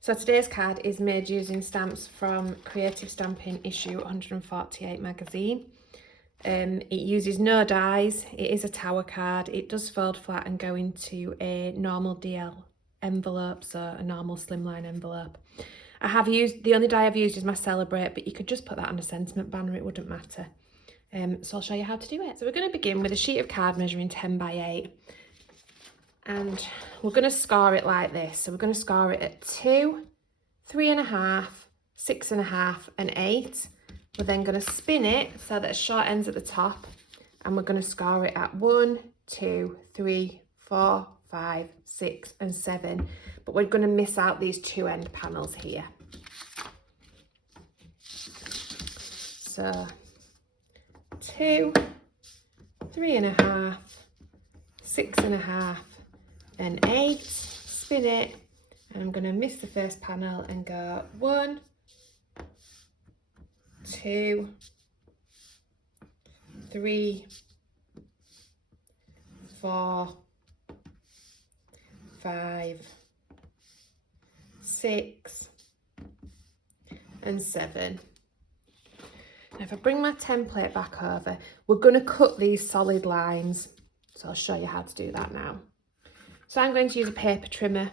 So today's card is made using stamps from Creative Stamping issue 148 magazine. It uses no dies, it is a tower card, it does fold flat and go into a normal DL envelope, so a normal slimline envelope. The only die I've used is my Celebrate, but you could just put that on a sentiment banner, it wouldn't matter. So I'll show you how to do it. So we're going to begin with a sheet of card measuring 10 by 8. And we're going to score it like this. So we're going to score it at 2, 3.5, 6.5 and 8. We're then going to spin it so that a short end's at the top, and we're going to score it at 1, 2, 3, 4, 5, 6 and 7. But we're going to miss out these two end panels here. So 2, 3.5, 6.5 and 8, spin it, and I'm going to miss the first panel and go 1, 2, 3, 4, 5, 6 and 7. Now if I bring my template back over, we're going to cut these solid lines, so I'll show you how to do that now. So I'm going to use a paper trimmer,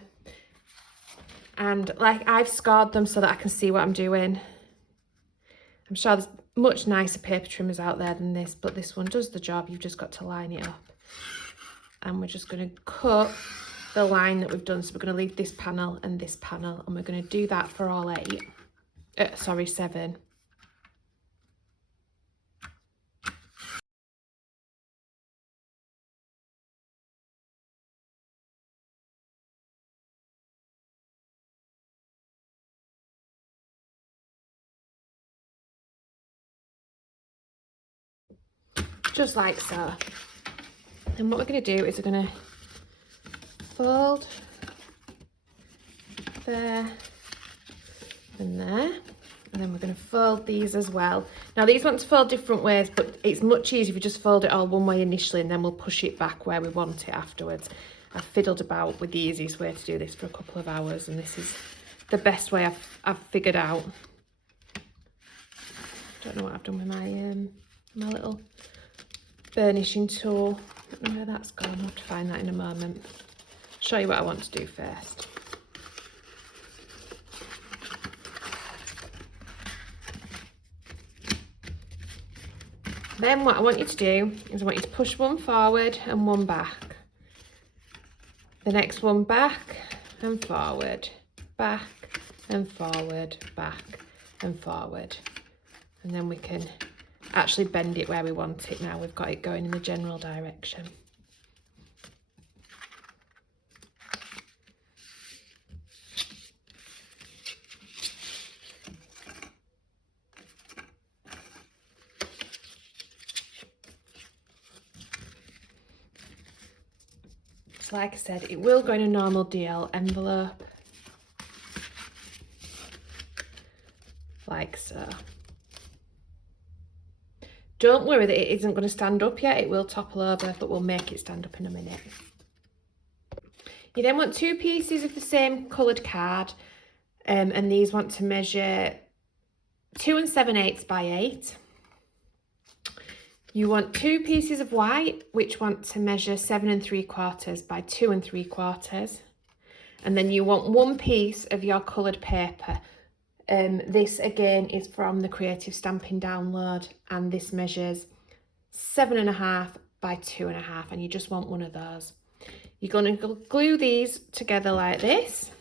and like I've scored them so that I can see what I'm doing. I'm sure there's much nicer paper trimmers out there than this, but this one does the job. You've just got to line it up. And we're just going to cut the line that we've done. So we're going to leave this panel and this panel, and we're going to do that for all 7. Just like so. And what we're going to do is we're going to fold there and there, and then we're going to fold these as well. Now these want to fold different ways, but it's much easier if you just fold it all one way initially, and then we'll push it back where we want it afterwards. I've fiddled about with the easiest way to do this for a couple of hours, and this is the best way I've figured out. Don't know what I've done with my little burnishing tool. I don't know where that's gone. I'll have to find that in a moment. Show you what I want to do first. Then what I want you to do is I want you to push one forward and one back. The next one back and forward, back and forward, back and forward. And then we can actually bend it where we want it now. We've got it going in the general direction. So like I said, it will go in a normal DL envelope, like so. Don't worry that it isn't going to stand up yet, it will topple over, but we'll make it stand up in a minute. You then want 2 pieces of the same coloured card, and these want to measure 2 7/8 by 8. You want 2 pieces of white, which want to measure 7 3/4 by 2 3/4. And then you want 1 piece of your coloured paper. This again is from the Creative Stamping download, and this measures 7.5 by 2.5, and you just want one of those. You're going to glue these together like this,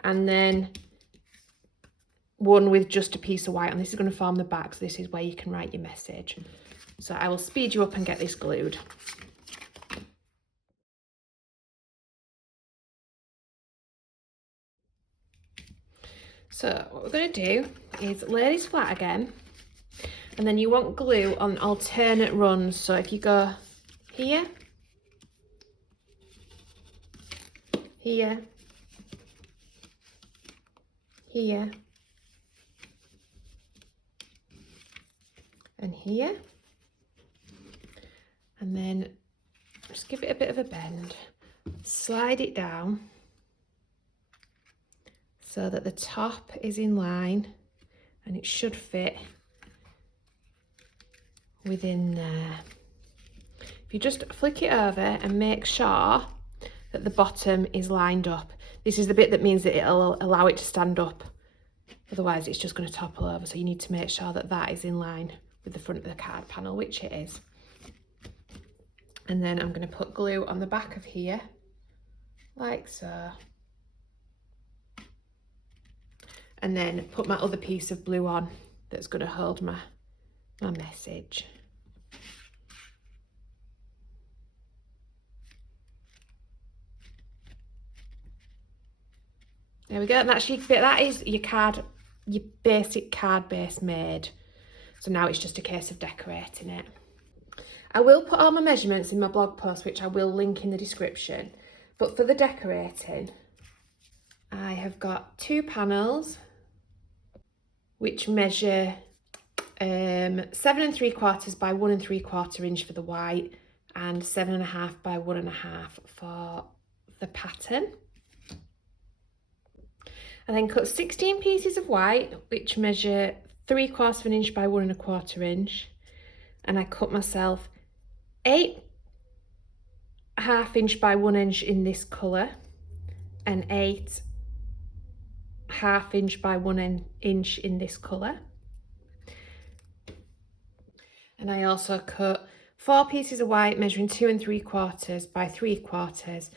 and then one with just a piece of white, and this is going to form the back, so this is where you can write your message. So I will speed you up and get this glued. So what we're going to do is lay this flat again, and then you want glue on alternate runs. So if you go here, here, here, and here, and then just give it a bit of a bend, slide it down, so that the top is in line, and it should fit within there. If you just flick it over and make sure that the bottom is lined up. This is the bit that means that it'll allow it to stand up. Otherwise it's just going to topple over, so you need to make sure that that is in line with the front of the card panel, which it is. And then I'm going to put glue on the back of here, like so. And then put my other piece of blue on that's going to hold my message. There we go, and that is your card, your basic card base made. So now it's just a case of decorating it. I will put all my measurements in my blog post, which I will link in the description. But for the decorating, I have got 2 panels which measure 7 3/4 by 1 3/4 inch for the white, and 7.5 by 1.5 for the pattern. I then cut 16 pieces of white, which measure 3/4 inch by 1 1/4 inch, and I cut myself 8 1/2 inch by 1 inch in this colour, and 8 1/2 inch by 1 inch in this colour. And I also cut 4 pieces of white measuring 2 3/4 by 3/4,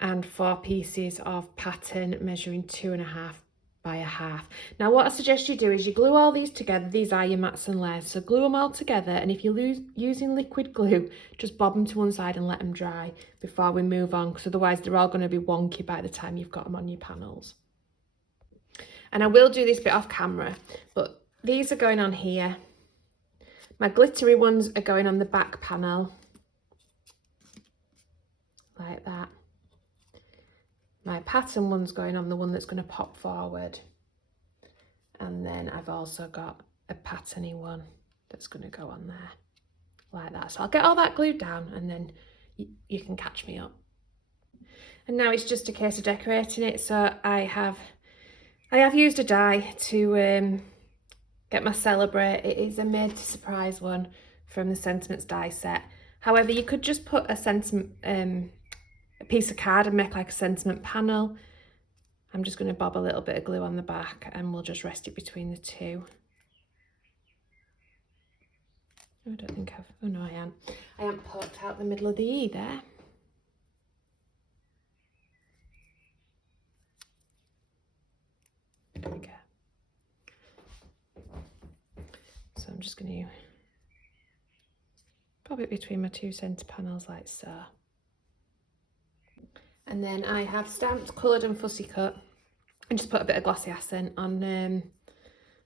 and 4 pieces of pattern measuring 2.5 by 1/2. Now what I suggest you do is you glue all these together. These are your mats and layers, so glue them all together, and if you're using liquid glue, just bob them to one side and let them dry before we move on, because otherwise they're all going to be wonky by the time you've got them on your panels. And I will do this bit off camera, but these are going on here. My glittery ones are going on the back panel, like that. My pattern one's going on the one that's going to pop forward. And then I've also got a patterny one that's going to go on there, like that. So I'll get all that glued down, and then you can catch me up. And now it's just a case of decorating it. So I have used a die to get my Celebrate. It is a made to surprise one from the Sentiments die set. However, you could just put a piece of card and make like a sentiment panel. I'm just going to bob a little bit of glue on the back, and we'll just rest it between the two. I don't think I've, oh no, I haven't poked out the middle of the E there. There we go. So I'm just going to bob it between my 2 centre panels like so. And then I have stamped, coloured and fussy cut, and just put a bit of glossy accent on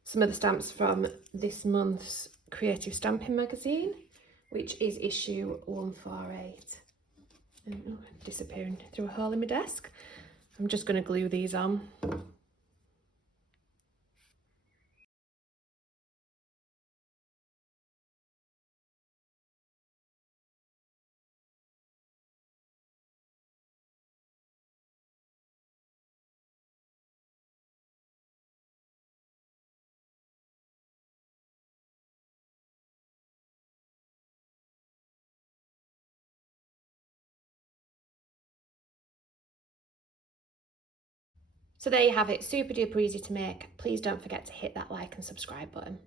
some of the stamps from this month's Creative Stamping magazine, which is issue 148. And, oh, disappearing through a hole in my desk. I'm just going to glue these on. So there you have it, super duper easy to make. Please don't forget to hit that like and subscribe button.